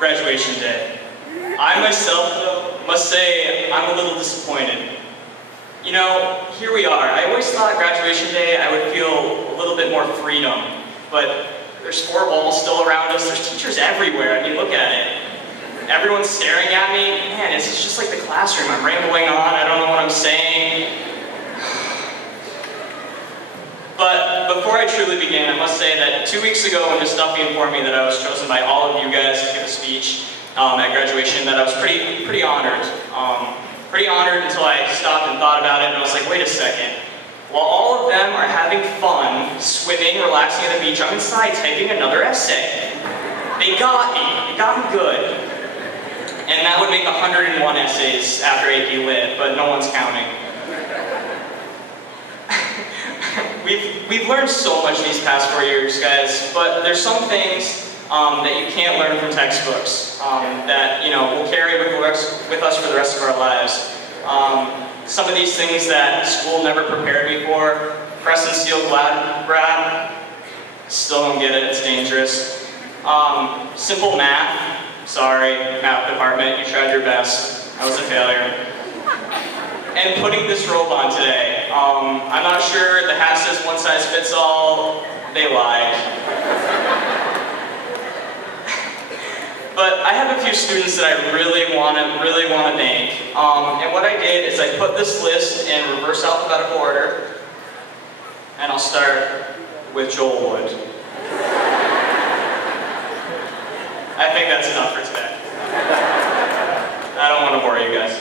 graduation day. I myself, though, must say I'm a little disappointed. You know, here we are. I always thought graduation day I would feel a little bit more freedom, but there's four walls still around us. There's teachers everywhere. I mean, look at it. Everyone's staring at me. Man, it's just like the classroom. I'm rambling on. I don't know what I'm saying. But before I truly begin, I must say that 2 weeks ago when Ms. Duffy informed me that I was chosen by all of you guys to give a speech at graduation, that I was pretty honored. Pretty honored until I stopped and thought about it, and I was like, wait a second. While all of them are having fun, swimming, relaxing at the beach, I'm inside typing another essay. They got me. They got me good. And that would make 101 essays after AP Lit, but no one's counting. We've learned so much these past 4 years, guys, but there's some things that you can't learn from textbooks that, you know, we'll carry with us for the rest of our lives. Some of these things that school never prepared me for, press and seal grab, still don't get it, it's dangerous. Simple math, sorry, math department, you tried your best, I was a failure. And putting this robe on today, I'm not sure the hat says one size fits all, they lied. But I have a few students that I really want to thank. And what I did is I put this list in reverse alphabetical order, and I'll start with Joel Wood. I think that's enough for today. I don't want to bore you guys.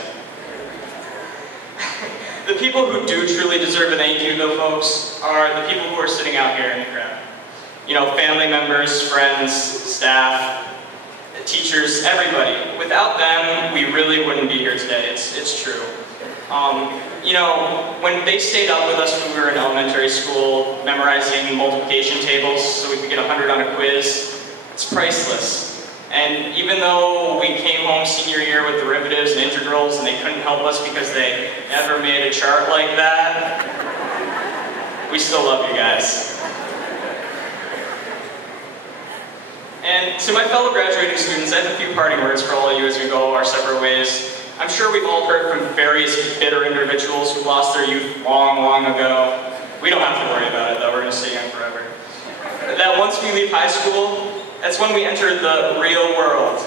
The people who do truly deserve a thank you, though, folks, are the people who are sitting out here in the crowd. You know, family members, friends, staff, teachers, everybody. Without them, we really wouldn't be here today. It's true. You know, when they stayed up with us when we were in elementary school, memorizing multiplication tables so we could get 100 on a quiz, it's priceless. And even though we came home senior year with derivatives and integrals and they couldn't help us because they never made a chart like that, we still love you guys. And to my fellow graduating students, I have a few parting words for all of you as we go our separate ways. I'm sure we've all heard from various bitter individuals who lost their youth long, long ago. We don't have to worry about it, though. We're going to stay young forever. That once we leave high school, that's when we enter the real world.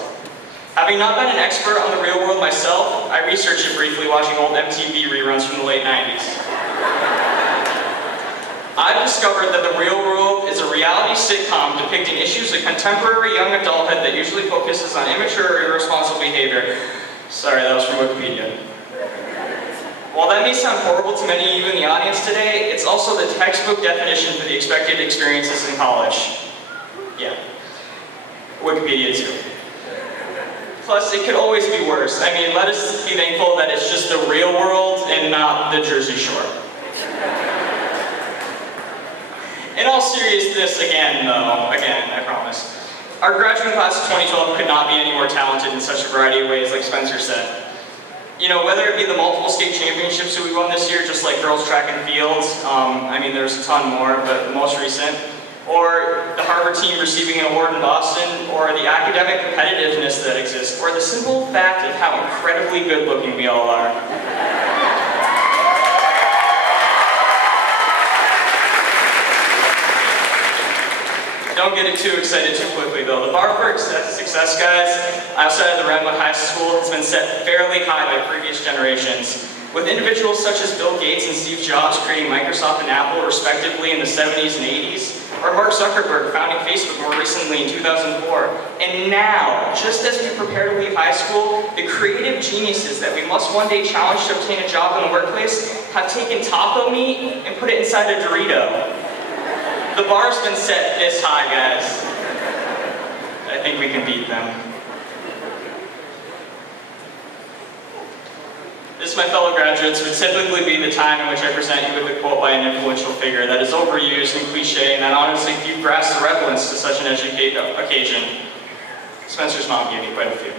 Having not been an expert on the real world myself, I researched it briefly watching old MTV reruns from the late 90s. I've discovered that the real world is a reality sitcom depicting issues of contemporary young adulthood that usually focuses on immature or irresponsible behavior. Sorry, that was from Wikipedia. While that may sound horrible to many of you in the audience today, it's also the textbook definition for the expected experiences in college. Yeah. Wikipedia too. Plus, it could always be worse. I mean, let us be thankful that it's just the real world and not the Jersey Shore. In all seriousness, again, I promise, our graduating class of 2012 could not be any more talented in such a variety of ways, like Spencer said. You know, whether it be the multiple state championships that we won this year, just like girls track and field, I mean, there's a ton more, but the most recent, or the Harvard team receiving an award in Boston, or the academic competitiveness that exists, or the simple fact of how incredibly good-looking we all are. Don't get it too excited too quickly, though. The bar for success, guys, outside of the Redwood High School, has been set fairly high by previous generations. With individuals such as Bill Gates and Steve Jobs creating Microsoft and Apple, respectively, in the 70s and 80s, or Mark Zuckerberg founding Facebook more recently in 2004. And now, just as we prepare to leave high school, the creative geniuses that we must one day challenge to obtain a job in the workplace have taken taco meat and put it inside a Dorito. The bar's been set this high, guys. I think we can beat them. This, my fellow graduates, would typically be the time in which I present you with a quote by an influential figure that is overused and cliche, and that honestly few grasp the relevance to such an occasion. Spencer's mom gave me quite a few.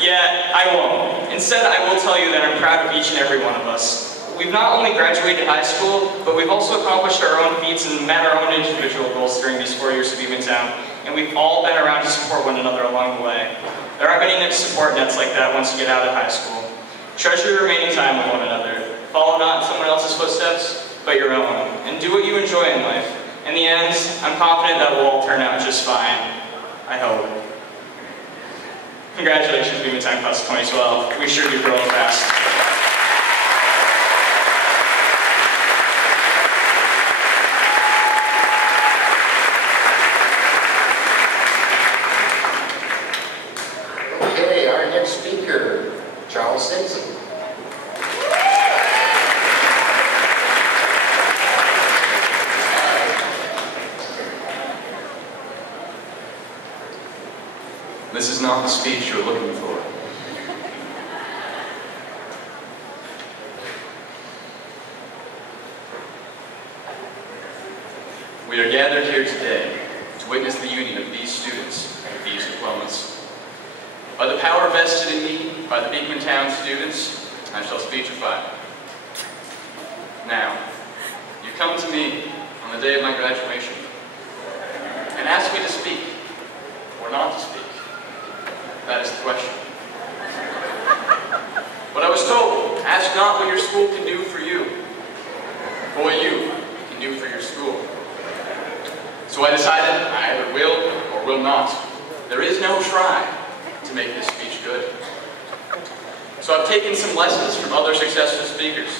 Yet, I won't. Instead, I will tell you that I'm proud of each and every one of us. We've not only graduated high school, but we've also accomplished our own feats and met our own individual goals during these 4 years of Beekmantown, and we've all been around to support one another along the way. There aren't many support nets like that once you get out of high school. Treasure your remaining time with one another. Follow not in someone else's footsteps, but your own. And do what you enjoy in life. In the end, I'm confident that we'll all turn out just fine. I hope. Congratulations, Beekmantown Class of 2012. We sure do grow fast. Okay, our next speaker, Charles Simpson. This is not the speech you're looking for. We are gathered here today to witness the union of these students and these diplomas. By the power vested in me by the Beekmantown students, I shall speechify. Now, you come to me on the day of my graduation and ask me to speak or not to speak. That is the question. But I was told, ask not what your school can do for you, but what you can do for your school. So I decided I either will or will not. There is no try to make this speech good. So I've taken some lessons from other successful speakers.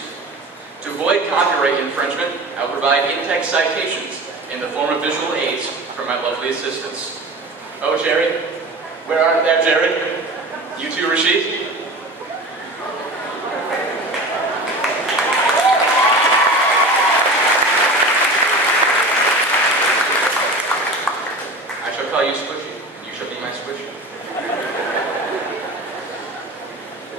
To avoid copyright infringement, I'll provide in-text citations in the form of visual aids from my lovely assistants. Oh, Jerry? Where are there, Jerry? You too, Rashid? I shall call you Squishy, and you shall be my Squishy.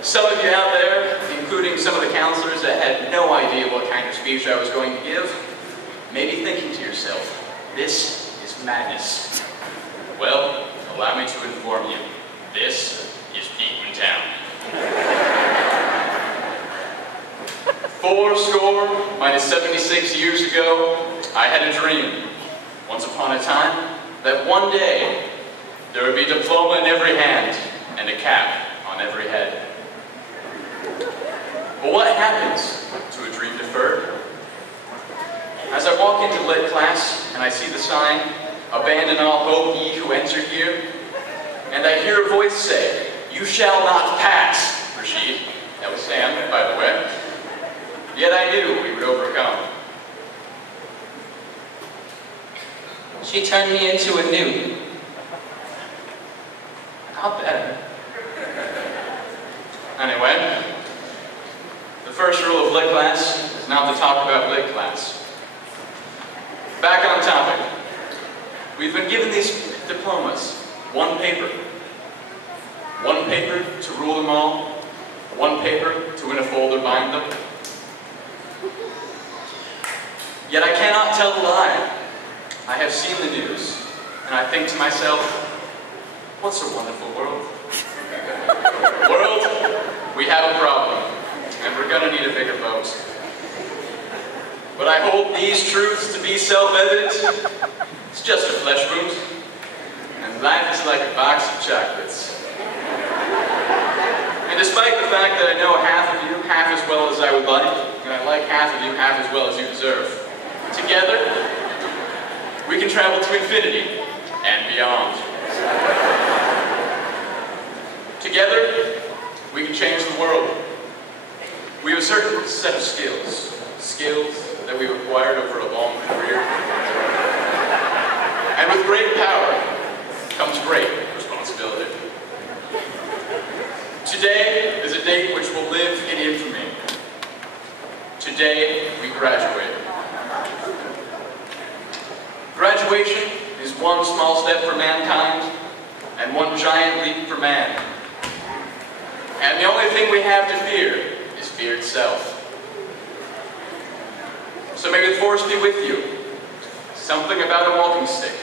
Some of you out there, including some of the counselors that had no idea what kind of speech I was going to give, may be thinking to yourself, this is madness. Well, allow me to inform you, this is Beekmantown. 76 years ago, I had a dream, once upon a time, that one day there would be a diploma in every hand and a cap on every head. But what happens to a dream deferred? As I walk into lit class and I see the sign, "Abandon all hope, ye who enter here," and I hear a voice say, "You shall not pass," Rashid, that was Sam, by the way, yet I knew we would overcome. She turned me into a newt. Not better. Anyway, the first rule of lit class is not to talk about lit class. Back on topic. We've been given these diplomas, one paper. One paper to rule them all, one paper to in a folder bind them. Yet I cannot tell the lie. I have seen the news, and I think to myself, what's a wonderful world? World, we have a problem, and we're gonna need a bigger boat. But I hold these truths to be self-evident. It's just a flesh wound, and life is like a box of chocolates. And despite the fact that I know half of you half as well as I would like, and I like half of you half as well as you deserve, together, we can travel to infinity and beyond. Together, we can change the world. We have a certain set of skills that we've acquired over a long career. And with great power comes great responsibility. Today is a date which will live in infamy. Today, we graduate. Graduation is one small step for mankind and one giant leap for man. And the only thing we have to fear is fear itself. So may the force be with you. Something about a walking stick.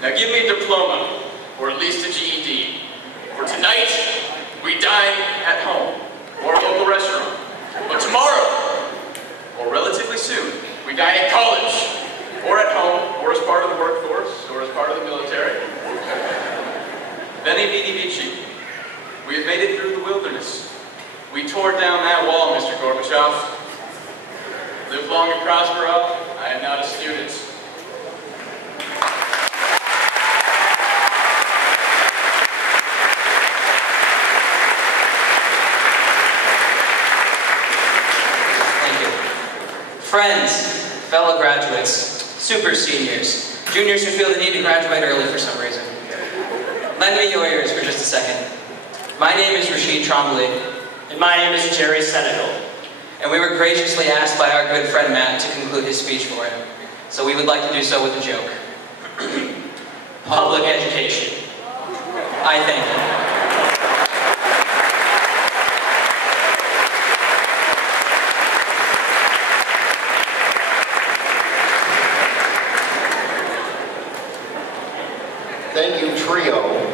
Now give me a diploma, or at least a GED. For tonight, we dine at home, or a local restaurant. But tomorrow, or relatively soon, we dine at college, or at home, or as part of the workforce, or as part of the military. made it through the wilderness. We tore down that wall, Mr. Gorbachev. Live long and prosper all. I am not a student. Thank you. Friends, fellow graduates, super seniors, juniors who feel the need to graduate early for some reason. Lend me your ears for just a second. My name is Rashid Trombley. And my name is Jerry Senegal. And we were graciously asked by our good friend Matt to conclude his speech for him. So we would like to do so with a joke. Public education. I thank you. Thank you, trio.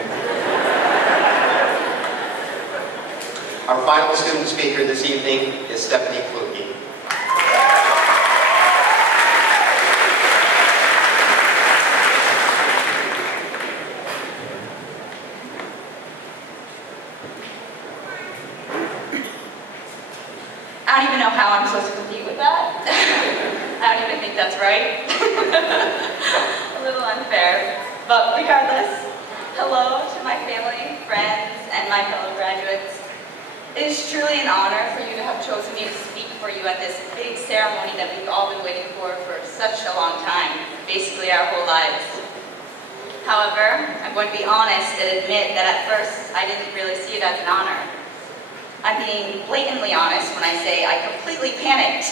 Our final student speaker this evening is Stephanie Kluge. I don't even know how I'm supposed to compete with that. I don't even think that's right. A little unfair. But regardless, hello to my family, friends, and my fellow graduates. It is truly an honor for you to have chosen me to speak for you at this big ceremony that we've all been waiting for such a long time, basically our whole lives. However, I'm going to be honest and admit that at first I didn't really see it as an honor. I'm being blatantly honest when I say I completely panicked.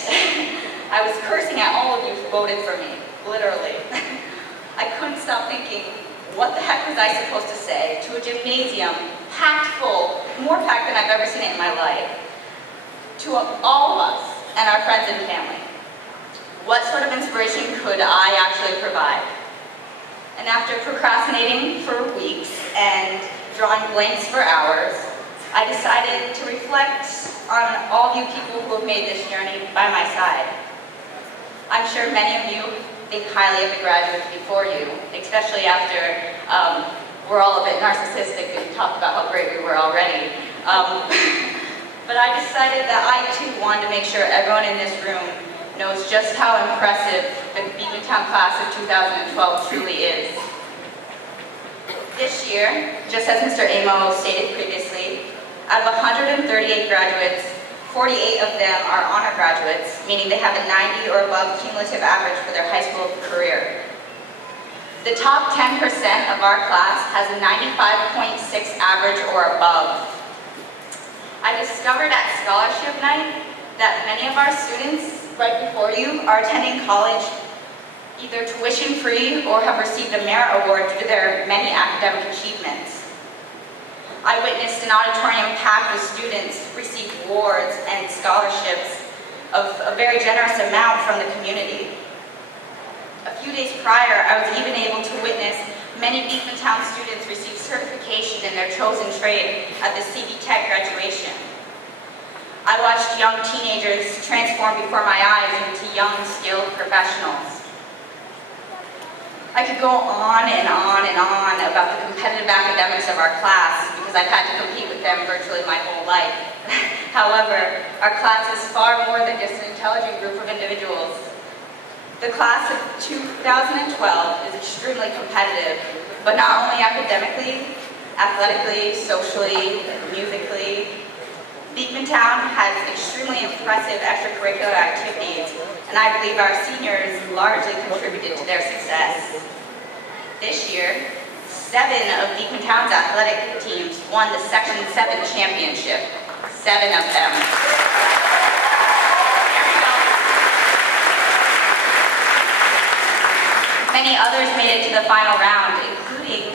I was cursing at all of you who voted for me, literally. I couldn't stop thinking, what the heck was I supposed to say to a gymnasium packed full, more packed than I've ever seen it in my life, to all of us and our friends and family? What sort of inspiration could I actually provide? And after procrastinating for weeks and drawing blanks for hours, I decided to reflect on all of you people who have made this journey by my side. I'm sure many of you think highly of the graduates before you, especially after we're all a bit narcissistic and talk about how great we were already. But I decided that I too wanted to make sure everyone in this room knows just how impressive the Beekmantown class of 2012 truly is. This year, just as Mr. Amo stated previously, out of 138 graduates, 48 of them are honor graduates, meaning they have a 90 or above cumulative average for their high school career. The top 10% of our class has a 95.6 average or above. I discovered at scholarship night that many of our students right before you are attending college either tuition-free or have received a merit award due to their many academic achievements. I witnessed an auditorium packed with students receive awards and scholarships of a very generous amount from the community. A few days prior, I was even able to witness many Beekmantown students receive certification in their chosen trade at the CB Tech graduation. I watched young teenagers transform before my eyes into young, skilled professionals. I could go on and on and on about the competitive academics of our class because I've had to compete with them virtually my whole life. However, our class is far more than just an intelligent group of individuals. The class of 2012 is extremely competitive, but not only academically, athletically, socially, musically. Beekmantown has extremely impressive extracurricular activities, and I believe our seniors largely contributed to their success. This year, 7 of Beekmantown's athletic teams won the Section 7 championship. 7 of them. Many others made it to the final round, including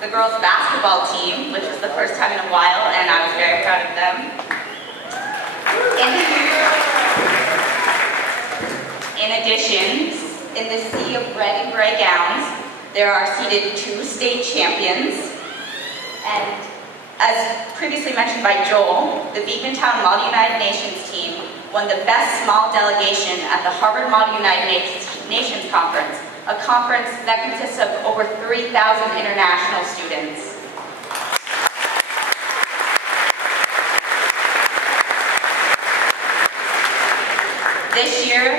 the girls' basketball team, which was the first time in a while, and I was very proud of them. In addition, in the sea of red and gray gowns, there are seated 2 state champions, and as previously mentioned by Joel, the Beekmantown Model United Nations team won the Best Small Delegation at the Harvard Model United Nations Conference, a conference that consists of over 3,000 international students.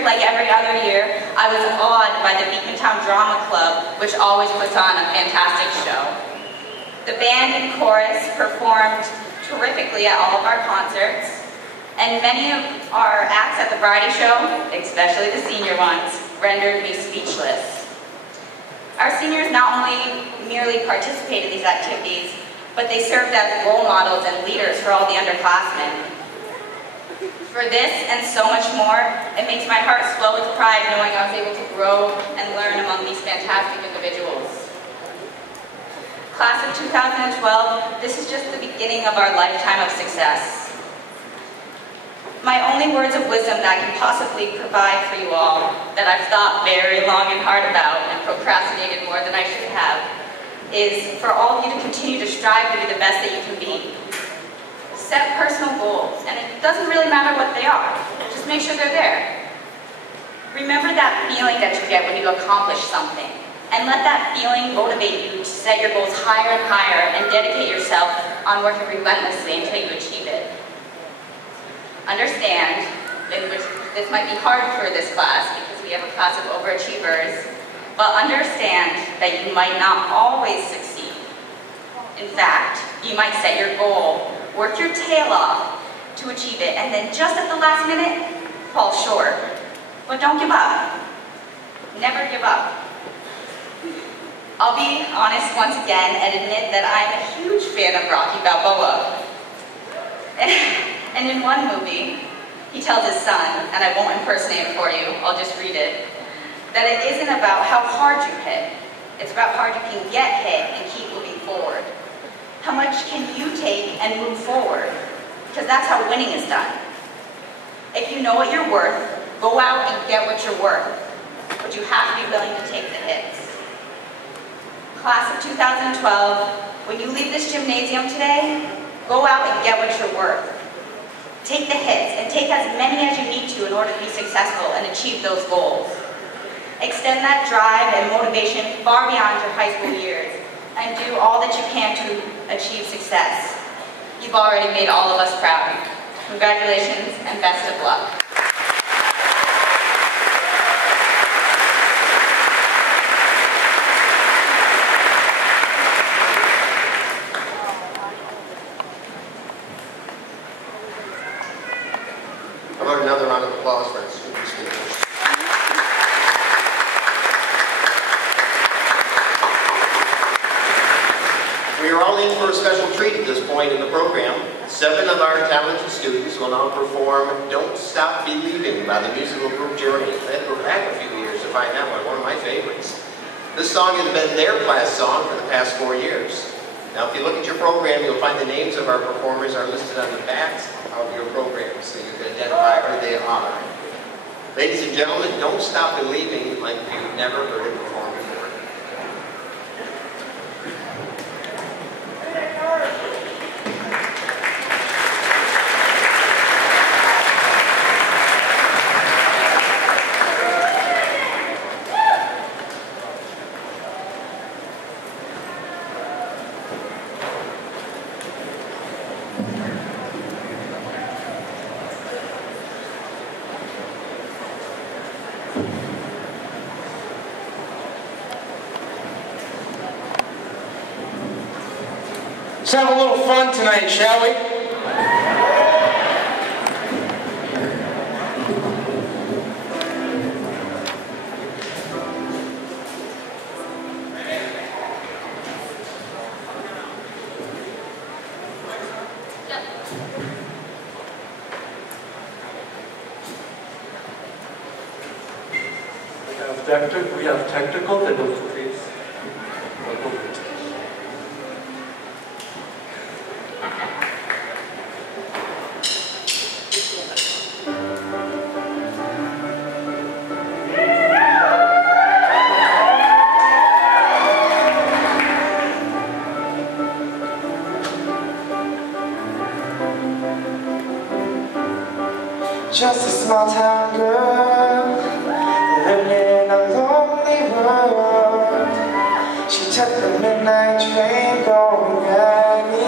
like every other year, I was awed by the Beekmantown Drama Club, which always puts on a fantastic show. The band and chorus performed terrifically at all of our concerts, and many of our acts at the variety show, especially the senior ones, rendered me speechless. Our seniors not only merely participated in these activities, but they served as role models and leaders for all the underclassmen. For this and so much more, it makes my heart swell with pride knowing I was able to grow and learn among these fantastic individuals. Class of 2012, this is just the beginning of our lifetime of success. My only words of wisdom that I can possibly provide for you all, that I've thought very long and hard about and procrastinated more than I should have, is for all of you to continue to strive to be the best that you can be. Set personal goals, and it doesn't really matter what they are. Just make sure they're there. Remember that feeling that you get when you accomplish something, and let that feeling motivate you to set your goals higher and higher and dedicate yourself on working relentlessly until you achieve it. Understand that this might be hard for this class because we have a class of overachievers, but understand that you might not always succeed. In fact, you might set your goal, work your tail off to achieve it, and then just at the last minute, fall short. But don't give up. Never give up. I'll be honest once again and admit that I'm a huge fan of Rocky Balboa. And in one movie, he tells his son, and I won't impersonate it for you, I'll just read it, that it isn't about how hard you hit, it's about how hard you can get hit and keep moving forward. How much can you take and move forward? Because that's how winning is done. If you know what you're worth, go out and get what you're worth. But you have to be willing to take the hits. Class of 2012, when you leave this gymnasium today, go out and get what you're worth. Take the hits and take as many as you need to in order to be successful and achieve those goals. Extend that drive and motivation far beyond your high school years, and do all that you can to achieve success. You've already made all of us proud. Congratulations and best of luck. How about another round of applause for our student speakers? We are all in for a special treat at this point in the program. 7 of our talented students will now perform Don't Stop Believing by the musical group Journey. I had to go back a few years to find that one of my favorites. This song has been their class song for the past 4 years. Now, if you look at your program, you'll find the names of our performers are listed on the back of your program, so you can identify who they are. Ladies and gentlemen, don't stop believing like you've never heard it perform before. Let's have a little fun tonight, shall we? We have technical difficulties. Just a small town girl living in a lonely world. She took the midnight train going back.